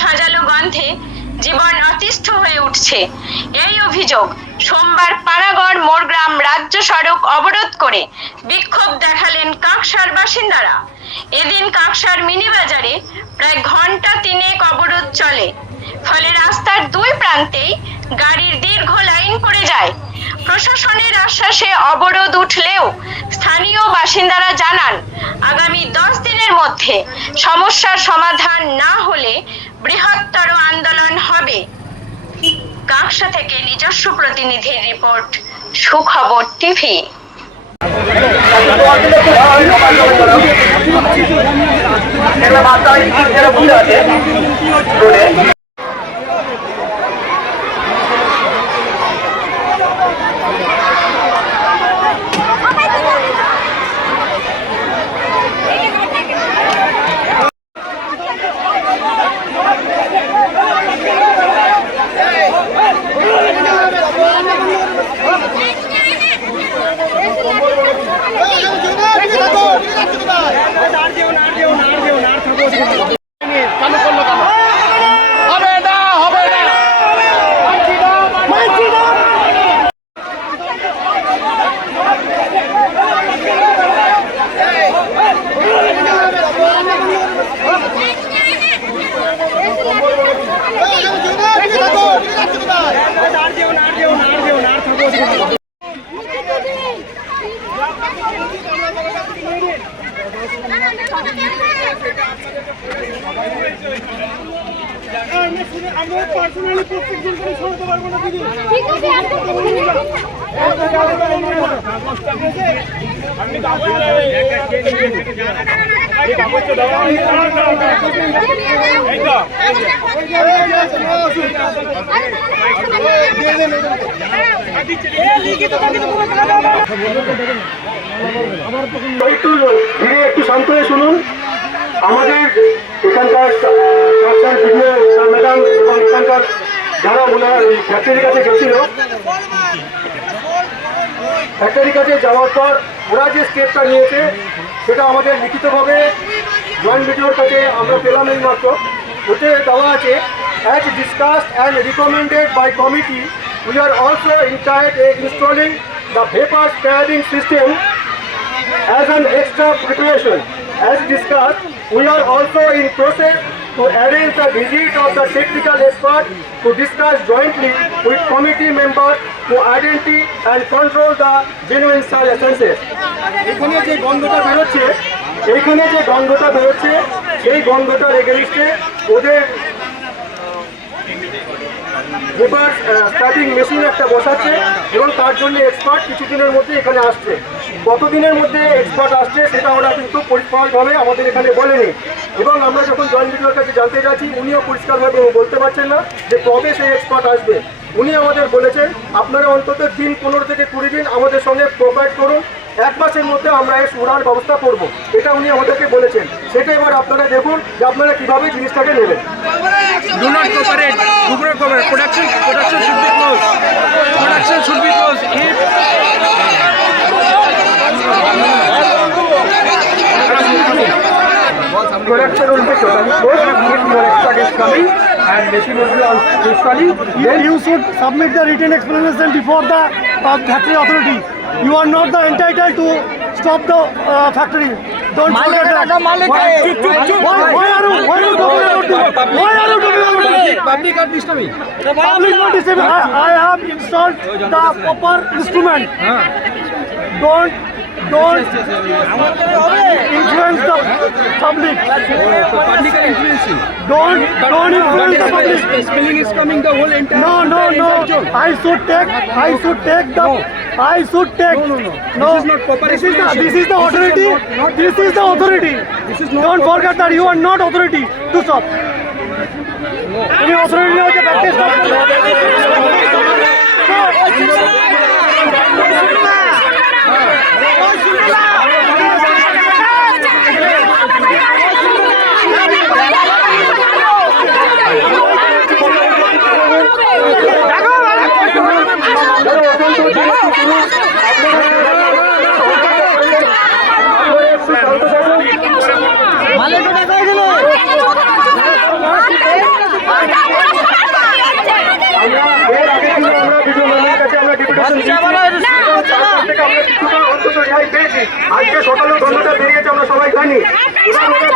ঝাঁঝালো গন্ধে জীবন অতিষ্ঠ হয়ে উঠছে। এই অভিযোগ সোমবার পানাগড় মোরগ্রাম রাজ্য সড়ক অবরোধ করে বিক্ষোভ দেখালেন কাঁকসার বাসিন্দারা। এদিন কাঁকসার মিনি বাজারে প্রায় ঘন্টা 3 অবরোধ চলে, ফলে রাস্তার দুই প্রান্তেই গাড়ির দীর্ঘ লাইন পড়ে যায়। প্রশাসনের আশ্বাসে অবরোধ উঠলেও স্থানীয় বাসিন্দারা জানান, আগামী 10 দিনের মধ্যে সমস্যার সমাধান না হলে বৃহত্তর আন্দোলন হবে। কাঁকসা থেকে নিজস্ব প্রতিনিধির রিপোর্ট, সুখবর টিভি। আমরা পার্সোনালি প্রত্যেকজন করে সরাতে পারবো না দিদি। ঠিক আছে আপনি কাগজটা দাও। এই তো একটু শান্ত হয়ে শুনুন। আমাদের এখানকার ম্যাডাম এবং এখানকার যারা ওনারা ফ্যাক্টরির কাছে গেছিল, ফ্যাক্টরির কাছে যাওয়ার পর ওরা যে স্টেপটা নিয়েছে সেটা আমাদের লিখিতভাবে জয়েন্ট ভিডিওর কাছে আমরা পেলাম। এই মাত্র ওতে দেওয়া আছে, as discussed and recommended by committee, we are also installing the vapor sparing system as an extra preparation. As discussed, we are also in process to arrange the visit of the technical expert to discuss jointly with committee members to identify and control the genuine essences. এখানে যে গন্ধটা বেরোচ্ছে সেই গন্ধটার এগেইনস্টে ওদের vapour starting machine একটা বসাচ্ছে এবং তার জন্য এক্সপার্ট কিছুদিনের মধ্যে এখানে আসছে। কতদিনের মধ্যে এক্সপার্ট আসছে সেটা ওরা কিন্তু পরিষ্কারভাবে আমাদের এখানে বলেনি, এবং আমরা যখন জয়েন্ট ভিডিওর কাছে জানতে যাচ্ছি উনিও পরিষ্কারভাবে বলতে পারছেন না যে কবে সেই এক্সপার্ট আসবে। উনি আমাদের বলেছেন আপনারা অন্তত 15 থেকে 20 দিন আমাদের সঙ্গে প্রোভাইড করুন, 1 মাসের মধ্যে আমরা এর সুরার ব্যবস্থা করব। এটা উনি আমাদেরকে বলেছেন। সেটা এবার আপনারা দেখুন যে আপনারা কিভাবে জিনিসটাকে নেবেন। Do not cooperate. Do not cooperate. Production should be closed. Production should be closed. If production will be totally closed if your expert is coming and machine will be installing, then you should submit the written explanation before the factory authority. You are not the entitled to stop the factory. Don't forget that. Why are you public are disturbing. Public not disturbing. I have installed the proper instrument. Don't influence the public. Public are influencing. Don't influence the public. Spilling is coming the whole entire. No. I should take. No. This is not proper. This is the authority. This is the authority. Don't forget that you are not authority to stop. Any authority no to practice. মালে আজকে সকালেও ধর্নাটা বেরিয়েছে আমরা সবাই জানি। এবার ওদের